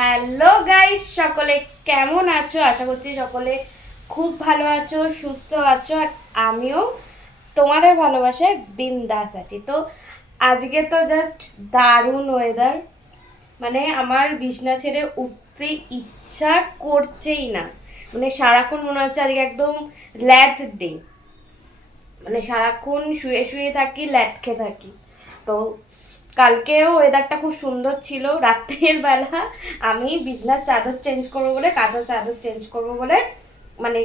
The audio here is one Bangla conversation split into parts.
হ্যালো গাইস, সকলে কেমন আছো? আশা করছি সকলে খুব ভালো আছো, সুস্থ আছো। আর আমিও তোমাদের ভালোবাসায় বিন্দাস আছি। তো আজকে তো জাস্ট দারুণ ওয়েদার, মানে আমার বিছনা ছেড়ে উঠতে ইচ্ছা করছেই না। মানে সারাক্ষণ মনে হচ্ছে আজকে একদম ল্যাথ ডে, মানে সারাক্ষণ শুয়ে শুয়ে থাকি, ল্যাথ খেয়ে থাকি। তো কালকেও ওয়েদারটা খুব সুন্দর ছিল। রাত্রের বেলা আমি বিছনার চাদর চেঞ্জ করবো বলে, কাঁচা চাদর চেঞ্জ করবো বলে, মানে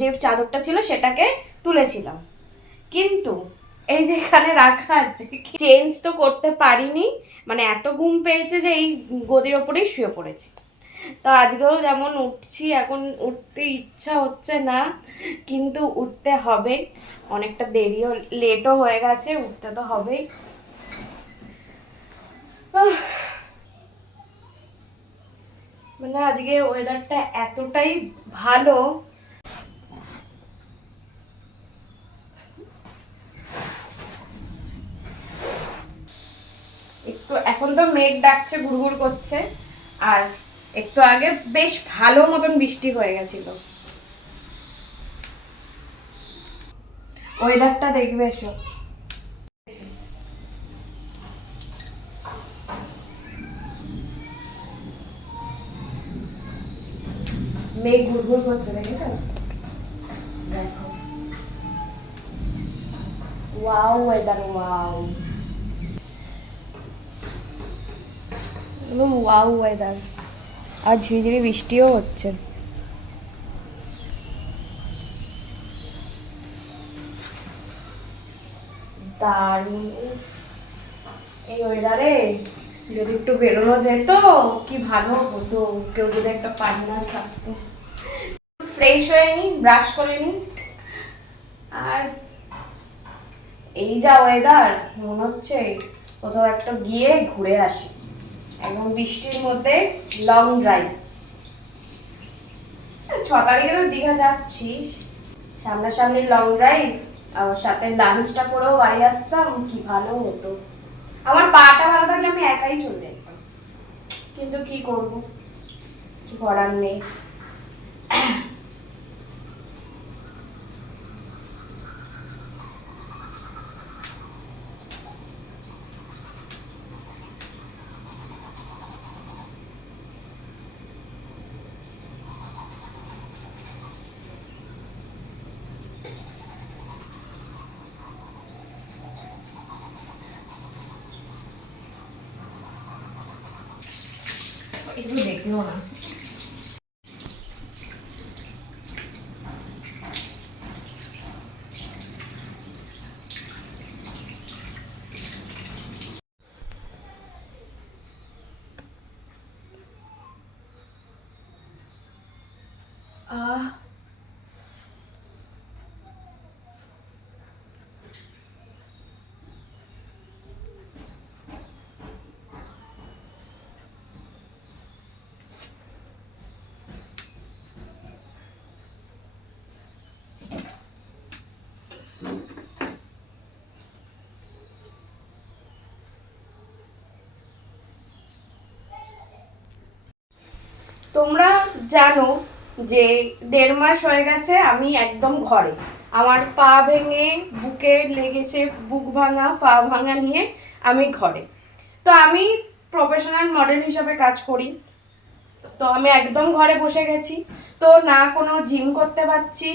যে চাদরটা ছিল সেটাকে তুলেছিলাম, কিন্তু এই যে এখানে রাখা আছে, চেঞ্জ তো করতে পারিনি। মানে এত ঘুম পেয়েছে যে এই গদির ওপরেই শুয়ে পড়েছি। তো আজকেও যেমন উঠছি, এখন উঠতে ইচ্ছা হচ্ছে না, কিন্তু উঠতে হবে। অনেকটা দেরিও, লেটও হয়ে গেছে, উঠতে তো হবেই। মানে আজকে ওয়েদারটা এতটাই ভালো। একটু এখন তো মেঘ ডাকছে, ঘুরঘুর করছে, আর একটু আগে বেশ ভালো মতন বৃষ্টি হয়ে গেছিল। ওয়েদারটা দেখবে এসো। মেঘ ঘুরঘুর করছে, দেখেছো? দেখো, ওয়াও ওয়েদার, ওয়াও, একদম ওয়াও ওয়েদার। আর ঝিরিঝিরি বৃষ্টিও হচ্ছে। দারুণ। এই ওয়েদারে যদি একটু বেরোনো যেত কি ভালো হতো, কেউ যদি একটা পার্টনার থাকতো। ফ্রেশ হয়ে নি, ব্রাশ করে নি, আর এই যা ওয়েদার, মনে হচ্ছে কোথাও একটা গিয়ে ঘুরে আসি, একদম বৃষ্টির মধ্যে লং ড্রাইভ। 6 তারিখে তো দীঘা যাচ্ছি, সামনাসামনি লং ড্রাইভ, আর সাথে লাঞ্চটা করেও বাড়ি আসতাম, কি ভালো হতো। আমার পাটা ভালো থাকলে আমি একাই চলে যেতাম, কিন্তু কি করব, কিছু করার নেই। একটু দেখলো না। আহ তোমরা জানো যে 1.5 মাস হয়ে গেছে আমি একদম ঘরে। আমার পা ভেঙে, বুকে লেগেছে, বুক ভাঙা, পা ভাঙা নিয়ে আমি ঘরে। তো আমি প্রফেশনাল মডেল হিসাবে কাজ করি, তো আমি একদম ঘরে বসে গেছি। তো না কোনো জিম করতে পারছি,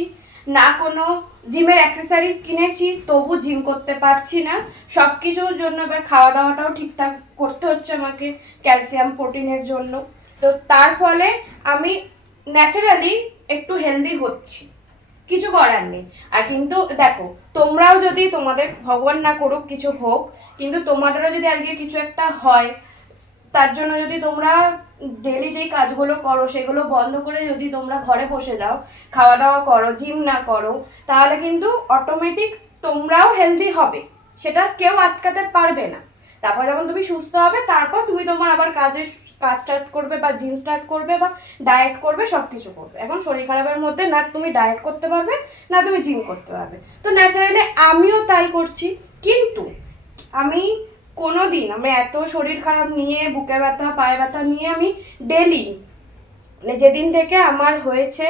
না কোনো জিমের অ্যাক্সেসরিজ কিনেছি, তবু জিম করতে পারছি না। সব কিছুর জন্য এবার খাওয়া দাওয়াটাও ঠিকঠাক করতে হচ্ছে আমাকে, ক্যালসিয়াম প্রোটিনের জন্য। তো তার ফলে আমি ন্যাচারালি একটু হেলদি হচ্ছি, কিছু করার নেই। আর কিন্তু দেখো, তোমরাও যদি, তোমাদের ভগবান না করুক কিছু হোক, কিন্তু তোমাদেরও যদি আজকে কিছু একটা হয়, তার জন্য যদি তোমরা ডেলি যেই কাজগুলো করো সেগুলো বন্ধ করে যদি তোমরা ঘরে বসে যাও, খাওয়া দাওয়া করো, জিম না করো, তাহলে কিন্তু অটোমেটিক তোমরাও হেলদি হবে, সেটা কেউ আটকাতে পারবে না। তারপর যখন তুমি সুস্থ হবে, তারপর তুমি তোমার আবার কাজ স্টার্ট করবে, বা জিম স্টার্ট করবে, বা ডায়েট করবে, সব কিছু করবে। এখন শরীর খারাপের মধ্যে না তুমি ডায়েট করতে পারবে, না তুমি জিম করতে পারবে। তো ন্যাচারালি আমিও তাই করছি, কিন্তু আমি কোনো দিন আমি এত শরীর খারাপ নিয়ে, বুকে ব্যথা পায়ে ব্যথা নিয়ে আমি ডেলি, মানে যেদিন থেকে আমার হয়েছে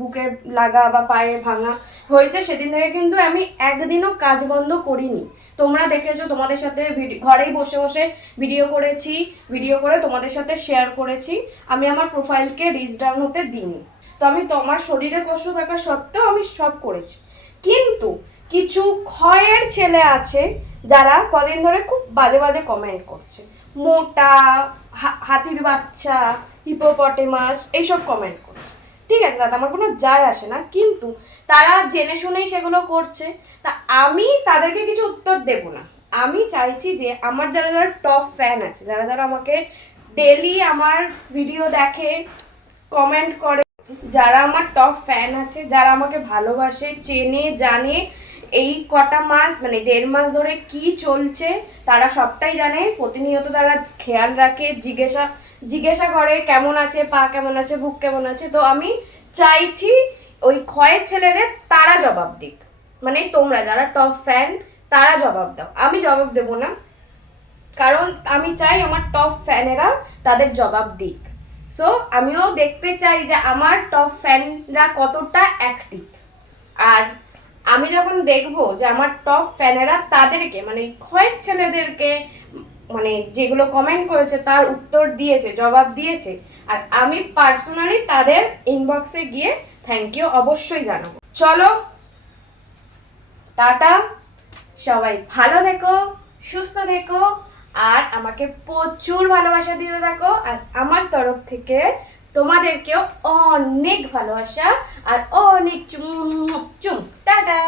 বুকে লাগা বা পায়ে ভাঙা হয়েছে সেদিন থেকে কিন্তু আমি একদিনও কাজ বন্ধ করিনি। তোমরা দেখেছো, তোমাদের সাথে ঘরেই বসে বসে ভিডিও করেছি, ভিডিও করে তোমাদের সাথে শেয়ার করেছি। আমি আমার প্রোফাইলকে রিচ ডাউন হতে দিইনি। তো আমি তোমার শরীরে কষ্ট থাকা সত্ত্বেও আমি সব করেছি। কিন্তু কিছু ক্ষয়ের ছেলে আছে যারা কদিন ধরে খুব বাজে বাজে কমেন্ট করছে, মোটা, হাতির বাচ্চা, হিপোপটেমাস, এইসব কমেন্ট করছে। ঠিক আছে দাদা, আমার কোনো যায় আসে না, কিন্তু তারা জেনে শুনেই সেগুলো করছে। তা আমি তাদেরকে কিছু উত্তর দেব না। আমি চাইছি যে আমার যারা যারা টপ ফ্যান আছে, যারা যারা আমাকে ডেলি আমার ভিডিও দেখে, কমেন্ট করে, যারা আমার টপ ফ্যান আছে, যারা আমাকে ভালোবাসে, চেনে, জানে এই কটা মাস মানে 1.5 মাস ধরে কি চলছে তারা সবটাই জানে। প্রতিনিয়ত তারা খেয়াল রাখে, জিজ্ঞাসা করে কেমন আছে, পা কেমন আছে, বুক কেমন আছে। তো আমি চাইছি ওই ক্ষয়ের ছেলেদের তারা জবাব দিক, মানে তোমরা যারা টপ ফ্যান তারা জবাব দাও, আমি জবাব দেব না। কারণ আমি চাই আমার টপ ফ্যানেরা তাদের জবাব দিক। সো আমিও দেখতে চাই যে আমার টপ ফ্যানরা কতটা অ্যাক্টিভ। আর আমি যখন দেখবো যে আমার টপ ফ্যানেরা তাদেরকে মানে ক্ষয়ের ছেলেদেরকে মানে যেগুলো কমেন্ট করেছে তার উত্তর দিয়েছে, জবাব দিয়েছে, আর আমি পার্সোনালি তাদের ইনবক্সে গিয়ে থ্যাংক ইউ অবশ্যই জানাবো। চলো টাটা, সবাই ভালো থেকো, সুস্থ থেকো, আর আমাকে প্রচুর ভালোবাসা দিতে থাকো। আর আমার তরফ থেকে তোমাদেরকেও অনেক ভালোবাসা আর অনেক চুম চুম। টাটা।